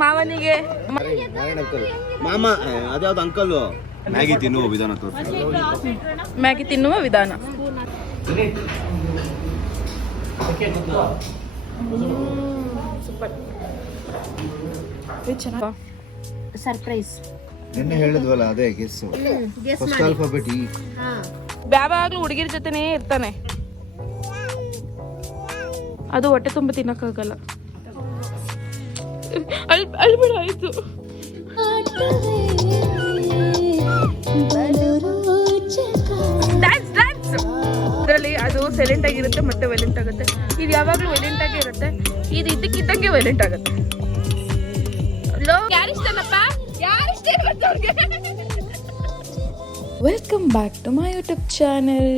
ಮಾವನಿಗೆ ಮಾಮ ಅದ್ಯಾವ್ದು uncle Maggi ತಿನ್ನುವ ವಿಧಾನ ಮ್ಯಾಗಿ ತಿನ್ನುವ ವಿಧಾನ. ಸರ್ಪ್ರೈಸ್ ನಿನ್ನೆ ಹೇಳಿದ್ವಲ್ಲ ಅದೇ ಗೆಸ್ ಫಸ್ಟ್ ಆಲ್ಫಾಬೆಟ್ ಇ. ಯಾವಾಗ್ಲೂ ಹುಡುಗಿರ ಜೊತೆನೇ ಇರ್ತಾನೆ. ಅದು ಹೊಟ್ಟೆ ತುಂಬ ತಿನ್ನಕ್ಕಾಗಲ್ಲ. ಅಳ್ಬಿಡ ಆಯ್ತು. ಇದರಲ್ಲಿ ಅದು ಸೈಲೆಂಟ್ ಆಗಿರುತ್ತೆ ಮತ್ತೆ ವೈಲೆಂಟ್ ಆಗುತ್ತೆ. ಇದು ಯಾವಾಗ್ಲೂ ವೈಲೆಂಟ್ ಆಗಿ ಇರುತ್ತೆ. ಇದು ಇದ್ದಕ್ಕಿದ್ದಂಗೆ ವೈಲೆಂಟ್ ಆಗುತ್ತೆ. Welcome back to my YouTube channel.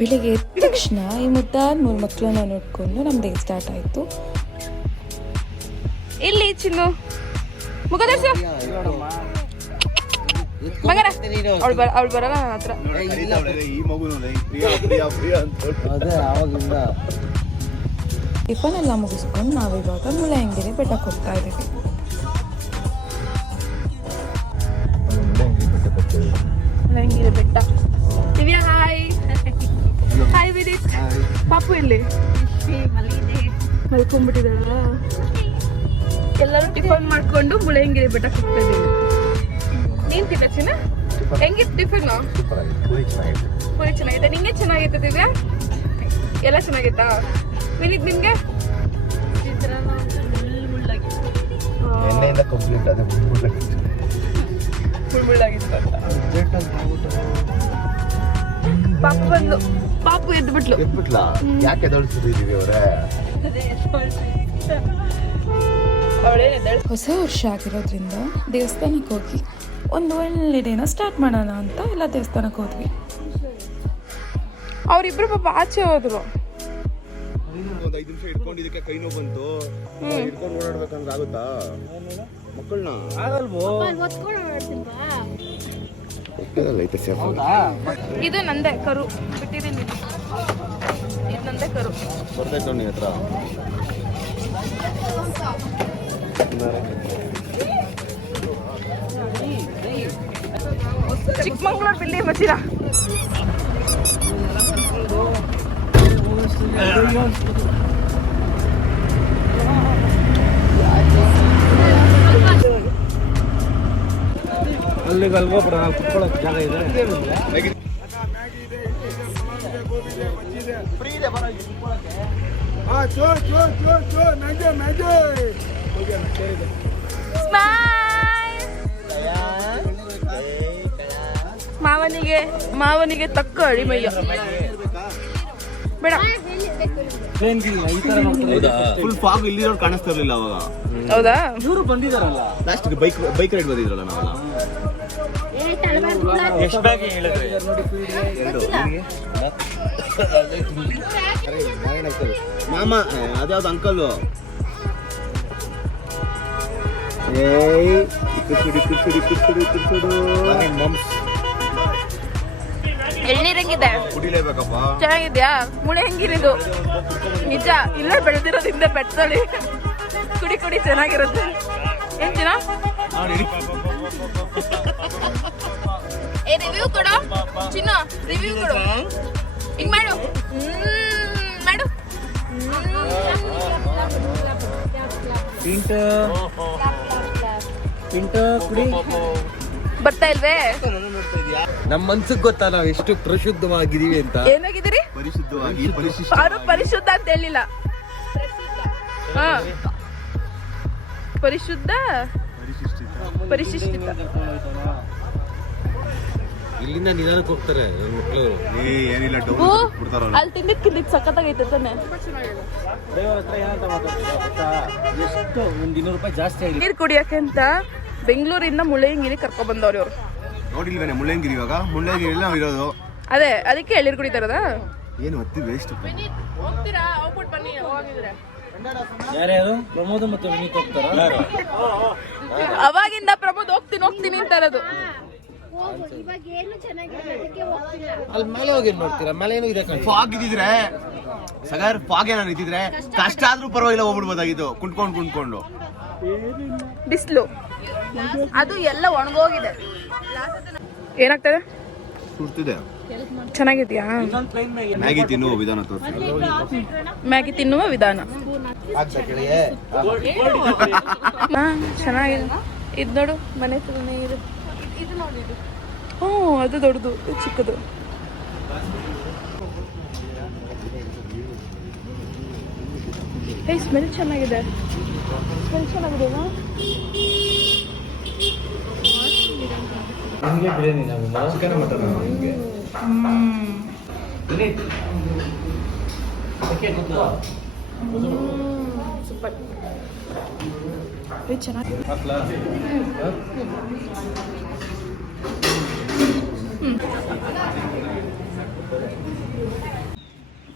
ಬೆಳಿಗ್ಗೆ ಎದ್ದ ತಕ್ಷಣ ಈ ಮುದ್ದಾದ 3 ಮಕ್ಕಳನ್ನ ನೋಡ್ಕೊಂಡು ನಮ್ದು ಸ್ಟಾರ್ಟ್ ಆಯಿತು. ಇಲ್ಲಿ ಚಿನ್ನು ಮುಖದರ್ಶು ಮಗನ ಅವಳು ಬರಲ್ಲ ನನ್ನ ಹತ್ರ. ಟಿಫನ್ ಎಲ್ಲ ಮುಗಿಸ್ಕೊಂಡು ನಾವಿವಾಗ ಮುಳ್ಳಯ್ಯನಗಿರಿ ಬೆಟ್ಟಕ್ಕೆ ಹೋಗ್ತಾ ಇದ್ದೀವಿ. ಮುಳ್ಳಯ್ಯನಗಿರಿ ಬೆಟ್ಟ. ದಿವ್ಯಾ ಹಾಯ್. ಹಾಯ್ ವಿದಿತ್. ಪಾಪು ಇಲ್ಲಿ ಮಲ್ಕೊಂಡ್ಬಿಟ್ಟಿದ್ದಾಳ. ಎಲ್ಲರೂ ಟಿಫನ್ ಮಾಡ್ಕೊಂಡು ಮುಳ್ಳಯ್ಯನಗಿರಿ ಬೆಟ್ಟಕ್ಕೆ ಹೋಗ್ತಾ ಇದ್ದೀವಿ. ನೀನ್ ತಿನ್ನ ಚಿನ್ನ ಹೆಂಗಿತ್ತು ಟಿಫನ್? ಪೂರಿ ಚೆನ್ನಾಗಿದೆ. ನಿಂಗೆ ಚೆನ್ನಾಗಿತ್ತು ದಿವ್ಯಾ? ಎಲ್ಲ ಚೆನ್ನಾಗಿತ್ತಾ ವಿನೀತ್? ನಿಮ್ಗೆ ಪಾಪು ಬಂದು ಪಾಪು ಎದ್ಬಿಟ್ಲು. ಯಾಕೆ ಹೊಸ ವರ್ಷ ಆಗಿರೋದ್ರಿಂದ ದೇವಸ್ಥಾನಕ್ಕೆ ಹೋಗಿ ಒಂದು ಒಳ್ಳೆ ಡೇನ ಸ್ಟಾರ್ಟ್ ಮಾಡೋಣ ಅಂತ ಎಲ್ಲ ದೇವಸ್ಥಾನಕ್ಕೆ ಹೋದ್ವಿ. ಅವರಿಬ್ರು ಪಾಪ ಆಚೆ ಹೋದ್ರು. ಒಂದು 5 ನಿಮಿಷ ಇಟ್ಕೊಂಡಿದ್ದಕ್ಕೆ ಕೈ ನೋವು ಬಂತು. ಇಟ್ಕೊಂಡು ಓಡಾಡ್ಬೇಕಂದ್ರೆ ಆಗುತ್ತಾ ಮಕ್ಕಳನ್ನ? ಇದು ನಂದೇ ಕರು ಬಿಟ್ಟಿದ್ದೀನಿ. ಇದು ನಂದೇ ಕರು. ಬರ್ತಾಯ್ತು ನಿನ್ನ ಹತ್ರ. ಚಿಕ್ಕಮಂಗ್ಳೂರು ಬಿಲ್ಲಿ ಮಚ್ಚಿರ. ಅಲ್ಲಿ ಗಲ್ಗೋಪುರ ಕುತ್ಕೊಳ್ಳೋಕೆ ಜಾಗ ಇದೆ. ಮಾವನಿಗೆ ತಕ್ಕ ಅಡಿಮಯ್ಯ ಬೇಡ. ಫುಲ್ ಫಾಗ್ ಇಲ್ಲಿ ಕಾಣಿಸ್ತಾ ಇರ್ಲಿಲ್ಲ ಅವಾಗ. ಹೌದಾ? ಇವರು ಬಂದಿದಾರಲ್ಲ ಲಾಸ್ಟ್ ಬೈಕ್ ರೈಡ್ ಬಂದಿದ್ರಲ್ಲ ನಾವೆಲ್ಲ. ಎಷ್ಟು ಬ್ಯಾಗ್ ಹೇಳಿದ್ರಿ? 2 ಮಾಮ ಅದ್ಯಾವ್ದು ಅಂಕಲ್? ಎಳ್ನೀರಂಗಿದೆ. ಕುಡಿಲೇಬೇಕಪ್ಪ. ಚೆನ್ನಾಗಿದ್ಯಾ? ಮುಳ್ಳಯ್ಯನಗಿರಿದು ನಿಜ. ಇಲ್ಲೇ ಬೆಳೆದಿರೋದ್ರಿಂದ ಬೆಟ್ಟದಲ್ಲಿ ಕುಡಿ ಕುಡಿ ಚೆನ್ನಾಗಿರುತ್ತೆ. ಏನ್ ಚಿನ್ನ? ರಿವ್ಯೂ ಕೊಡು ಚಿನ್ನ, ರಿವ್ಯೂ ಕೊಡು. ಹಿಂಗ್ ಮಾಡು ಮಾಡು. ಬರ್ತಾ ಇಲ್ವೇ? ನಮ್ಮ ಮನ್ಸಿಗೆ ಗೊತ್ತಾ ನಾವ್ ಎಷ್ಟು ಪರಿಶುದ್ಧವಾಗಿದೀವಿ ಅಂತ. ಏನಾಗಿದ್ದೀರಿ? ಪರಿಶುದ್ಧವಾಗಿ. ಅವರು ಪರಿಶುದ್ಧ ಅಂತ ಹೇಳಿಲ್ಲ. ಹಾ ಪರಿಶುದ್ಧ ಪರಿಶಿಷ್ಟ. ಇಲ್ಲಿಂದ ನಿಧಾನಕ್ಕೆ ಹೋಗ್ತಾರೆ ಮಕ್ಕಳು. ಏನಿಲ್ಲ ಅಲ್ಲಿ ತಿಂದಿದ್ ಕಿಂದಿದ್ ಸಖತ್ತಾಗೈತೆ ತಾನೆ. ಎಷ್ಟು ಒಂದು 200 ರೂಪಾಯಿ ಜಾಸ್ತಿ ಆಗಿದೆ. ನೀರು ಕುಡಿಯಕ್ಕೆ ಅಂತ ಬೆಂಗಳೂರಿಂದ ಮುಳ್ಳಯ್ಯನಗಿರಿ ಕರ್ಕೊಂಡ್ ಬಂದವ್ರು ಇವ್ರು. ನೋಡಿಲ್ವೇನೆ ಮುಳ್ಳಯ್ಯನಗಿರಿ? ಇವಾಗ ಮುಳ್ಳಯ್ಯನಗಿರಿ ನಾವು ಇರೋದು. ಅದೇ ಅದಕ್ಕೆ ಎಳ್ನೀರು ಕುಡಿತಾ ಇರೋದಾ? ಏನು ಹೊತ್ತಿ ವೇಸ್ಟ್. ಹೋಗ್ತೀರಾ? ಹೋಗ್ಬಿಟ್ಟು ಬನ್ನಿ ಹೋಗಿದ್ರೆ. ಯಾರ್ಯಾರು? ಪ್ರಮೋದ್ ಮತ್ತು ವಿನೀತ್ ಹೋಗ್ತಾರ. ಅವಾಗಿಂದ ಪ್ರಮೋದ್ ಹೋಗ್ತೀನಿ ಅಂತ ಇರೋದು. ಅಲ್ಲಿ ಮೇಲೆ ಹೋಗಿ ನೋಡ್ತೀರಾ, ಮಳೆ ಏನೂ ಇದೆ ಕಣ್. ಫಾಗ್ ಇದ್ದಿದ್ರೆ ಸಗರ್ ಫಾಗ್ ಏನಾರು ಇದ್ದಿದ್ರೆ ಕಷ್ಟ ಆದ್ರೂ ಪರವಾಗಿಲ್ಲ ಹೋಗ್ಬಿಡ್ಬೋದಾಗಿತ್ತು ಕುಂತ್ಕೊಂಡು ಬಿಸಿಲು ಅದು ಎಲ್ಲ ಒಣಗೋಗಿದೆ. ಏನಾಗ್ತದೆ? ಸುಡ್ತಿದೆ. ಚೆನ್ನಾಗಿದ್ಯಾ? ಮ್ಯಾಗಿ ತಿನ್ನುವ ವಿಧಾನ ತೋರಿಸಿ. ಮ್ಯಾಗಿ ತಿನ್ನುವ ವಿಧಾನ ಆಗ್ತಾ ಕೆಳಗೆ ಹಾ ಚೆನ್ನಾಗಿದೆ. ಇದು ನೋಡು, ಮನೆ ಹತ್ರನೇ ಇದೆ. ಇದು ನೋಡಿ, ಹ್ಞೂ ಅದು ದೊಡ್ಡದು, ಇದು ಚಿಕ್ಕದು. ಏಯ್ ಸ್ಮೆಲ್ ಚೆನ್ನಾಗಿದೆ, ಸ್ಮೆಲ್ ಚೆನ್ನಾಗಿದೆ. ಚಿಕನ್ ಮಟನ್ ನಿಮಗೆ ಸೂಪರ್. ಇದು ಚೆನ್ನಾಗಿದೆ.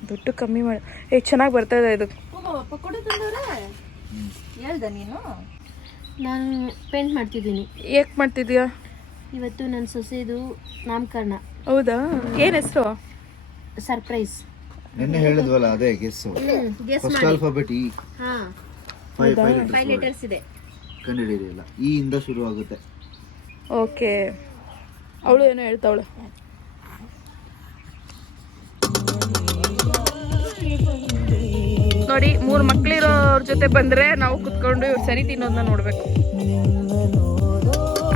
ದುಡ್ಡು ಕಮ್ಮಿ ಮಾಡಿ ಚೆನ್ನಾಗಿ ಬರ್ತದೆ ಇದು. ಹೇಳ್ದ ನೀನು? ನಾನು ಪೇಂಟ್ ಮಾಡ್ತಿದ್ದೀನಿ. ಏಕ್ ಮಾಡ್ತಿದ್ಯಾ? ಇವತ್ತು ನನ್ನ ಸೊಸೆದು ನಾಮಕರಣ. ಹೌದಾ? ಏನು ಹೆಸರು? ಸರ್ಪ್ರೈಸ್. ನಿನ್ನೆ ಹೇಳಿದ್ವಲ್ಲ ಅದೇ ಗೆಸ್. First alphabet E. ಹಾ, 5 ಲೆಟರ್ಸ್ ಇದೆ. ಕಂಡುಹಿಡಿಯಲ್ಲ, ಇ ಇಂದ ಶುರು ಆಗುತ್ತೆ. ಓಕೆ, ಅವಳು ಏನೋ ಹೇಳ್ತಾವಳು. ನೋಡಿ, 3 ಮಕ್ಳಿರೋರ್ ಜೊತೆ ಬಂದ್ರೆ ನಾವು ಕುತ್ಕೊಂಡು ಇವ್ರು ಸರಿ ತಿನ್ನೋದನ್ನ ನೋಡ್ಬೇಕು.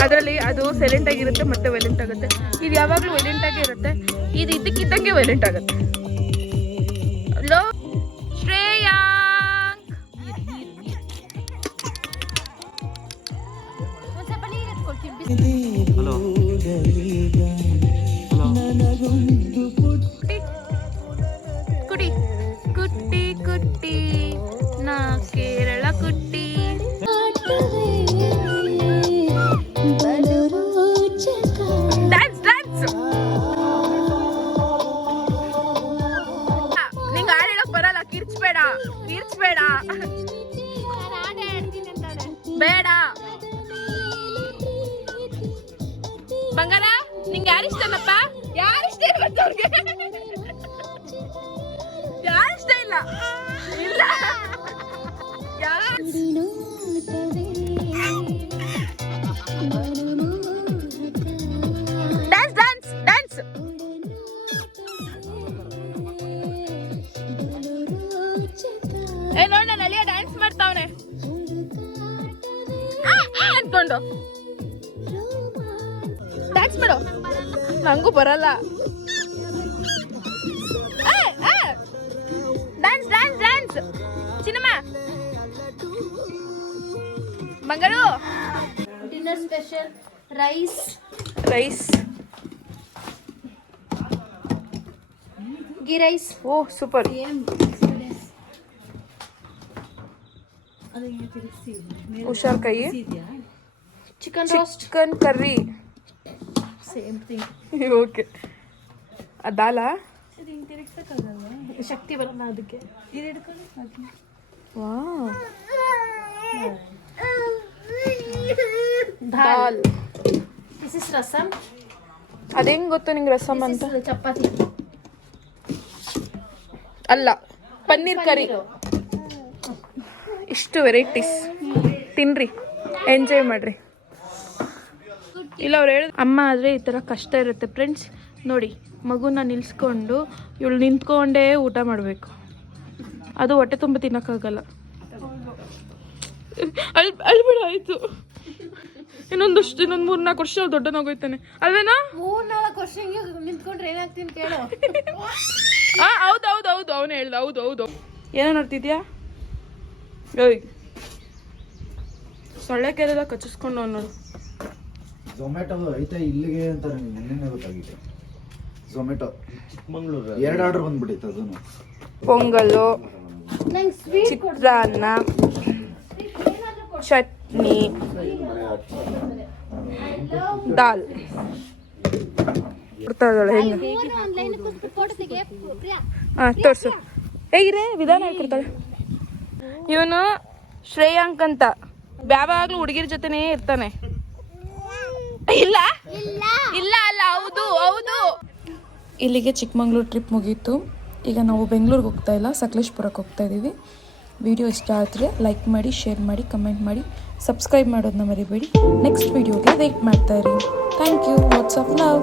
ಅದರಲ್ಲಿ ಅದು ಸೈಲೆಂಟ್ ಆಗಿರುತ್ತೆ ಮತ್ತೆ ವೈಲೆಂಟ್ ಆಗುತ್ತೆ. ಇದು ಯಾವಾಗಲೂ ವೈಲೆಂಟ್ ಆಗಿ ಇರುತ್ತೆ, ಇದು ಇದ್ದಕ್ಕಿದ್ದಂಗೆ ವೈಲೆಂಟ್ ಆಗುತ್ತೆ. ಹಲೋ ಶ್ರೇಯಾಂಕ್, ಹಲೋ ಕುಟಿ ಕುಟ್ಟಿ ಕುಟ್ಟಿ ನಾ ಕೇರಳ ಕುಟ್ಟಿ. Dance dance. ನಿಂಗೆ ಹಾಡು ಹೇಳಕ್ ಬರಲ್ಲ, ಕಿರ್ಚ್ಬೇಡ ಕಿರ್ಚ್ಬೇಡ, ಬೇಡ. ಬಂಗಾರ, ನಿಂಗೆ ಯಾರಿಷ್ಟನಪ್ಪ? ಯಾರಿಷ್ಟ ಇಲ್ಲ? ಯಾರಿಷ್ಟ ಇಲ್ಲ? ಇಲ್ಲ ಡ್ಯಾನ್ಸ್ ಡ್ಯಾನ್ಸ್ ಡ್ಯಾನ್ಸ್. ಏ ನೋಡ, ನಾನು ಅಲಿಯ ಡ್ಯಾನ್ಸ್ ಮಾಡ್ತಾವನೆ ಅನ್ಕೊಂಡು. ಡ್ಯಾನ್ಸ್ ಮಾಡು, ನಂಗೂ ಬರಲ್ಲ. Dance dance dance. ಚಿನ್ನಮ್ಮ, ಬಂಗಾರು. Dinner special rice. Rice, ghee rice. Oh super. ಹುಷಾರ್ ಕೈ. Chicken roast. Chicken curry. Same thing. Okay. ದಾಲ ಶಕ್ತಿ ಬರಲ್ಲ ಅದಕ್ಕೆ. ಇದು ಹಿಡ್ಕೊಳ್ಳಿ. Wow. Dal. This is rasam. ಅದೇಂಗ್ ಗೊತ್ತು ನಿಂಗೆ ರಸಮ್ ಅಂತ? ಚಪಾತಿ ಅಲ್ಲ, ಪನ್ನೀರ್ ಕರಿ. ಇಷ್ಟು ವೆರೈಟೀಸ್ ತಿನ್ರಿ, ಎಂಜಾಯ್ ಮಾಡ್ರಿ. ಇಲ್ಲ ಅವ್ರು ಹೇಳಿ, ಅಮ್ಮ ಆದರೆ ಈ ಥರ ಕಷ್ಟ ಇರುತ್ತೆ ಫ್ರೆಂಡ್ಸ್. ನೋಡಿ, ಮಗುನ ನಿಲ್ಸ್ಕೊಂಡು ಇವಳು ನಿಂತ್ಕೊಂಡೇ ಊಟ ಮಾಡಬೇಕು. ಅದು ಹೊಟ್ಟೆ ತುಂಬ ತಿನ್ನೋಕ್ಕಾಗಲ್ಲ. ಅಳ್ಬೇಡ, ಆಯಿತು. ಇನ್ನೊಂದು 3-4 ವರ್ಷ ದೊಡ್ಡನಾಗೋಯ್ತಾನೆ ಅಲ್ವೇನಾ? 3-4 ವರ್ಷ ನಿಂತ್ಕೊಂಡ್ರೆ ಏನಾಗ್ತೀನಿ ಕೇಳು. ಹೌದು ಅವನೇ ಹೇಳ್ದ. ಹೌದು. ಏನೋ ನೋಡ್ತಿದ್ಯಾ? ಓಯ್, ಸೊಳ್ಳೆ ಕೆರೆಲ್ಲ ಕಚ್ಚಿಸ್ಕೊಂಡು ನೋಡು. ಝೊಮ್ಯಾಟೊ ಐತೆ ಇಲ್ಲಿಗೆ ಅಂತ ನಿನ್ನೆ ಗೊತ್ತಾಗಿದೆ. ಝೊಮ್ಯಾಟೊ ಚಿಕ್ಕಮಂಗ್ಳೂರು 2 ಆರ್ಡರ್ ಬಂದ್ಬಿಟ್ಟಿತ್ತು. ಅದನ್ನು ಪೊಂಗಲ್ಲು, ನಂಗೆ ಸ್ವೀಟ್ ಚಿತ್ರಾನ್ನ, ಚಟ್ನಿ, ದಾಲ್ ಕೊಡ್ತಾ ಇದ್ದಾಳೆ. ಹೆಂಗೆ? ಹಾಂ ತೋರಿಸು. ಹೇಗಿರೇ ವಿಧಾನ ಹೇಳ್ಕೊಡ್ತಾಳೆ. ಇವನು ಶ್ರೇಯಾಂಕ್ ಅಂತ ಯಾವಾಗಲೂ ಹುಡುಗಿರ ಜೊತೆನೇ ಇರ್ತಾನೆ. ಇಲ್ಲ ಇಲ್ಲಿಗೆ ಚಿಕ್ಕಮಂಗ್ಳೂರು ಟ್ರಿಪ್ ಮುಗೀತು. ಈಗ ನಾವು ಬೆಂಗಳೂರಿಗೆ ಹೋಗ್ತಾ ಇಲ್ಲ, ಸಕಲೇಶ್ಪುರಕ್ಕೆ ಹೋಗ್ತಾ ಇದ್ದೀವಿ. ವಿಡಿಯೋ ಇಷ್ಟ ಆದರೆ ಲೈಕ್ ಮಾಡಿ, ಶೇರ್ ಮಾಡಿ, ಕಮೆಂಟ್ ಮಾಡಿ, ಸಬ್ಸ್ಕ್ರೈಬ್ ಮಾಡೋದನ್ನ ಮರಿಬೇಡಿ. ನೆಕ್ಸ್ಟ್ ವಿಡಿಯೋಗೆ ವೆಯ್ಟ್ ಮಾಡ್ತಾ ಇರಿ. Thank you. Lots of love.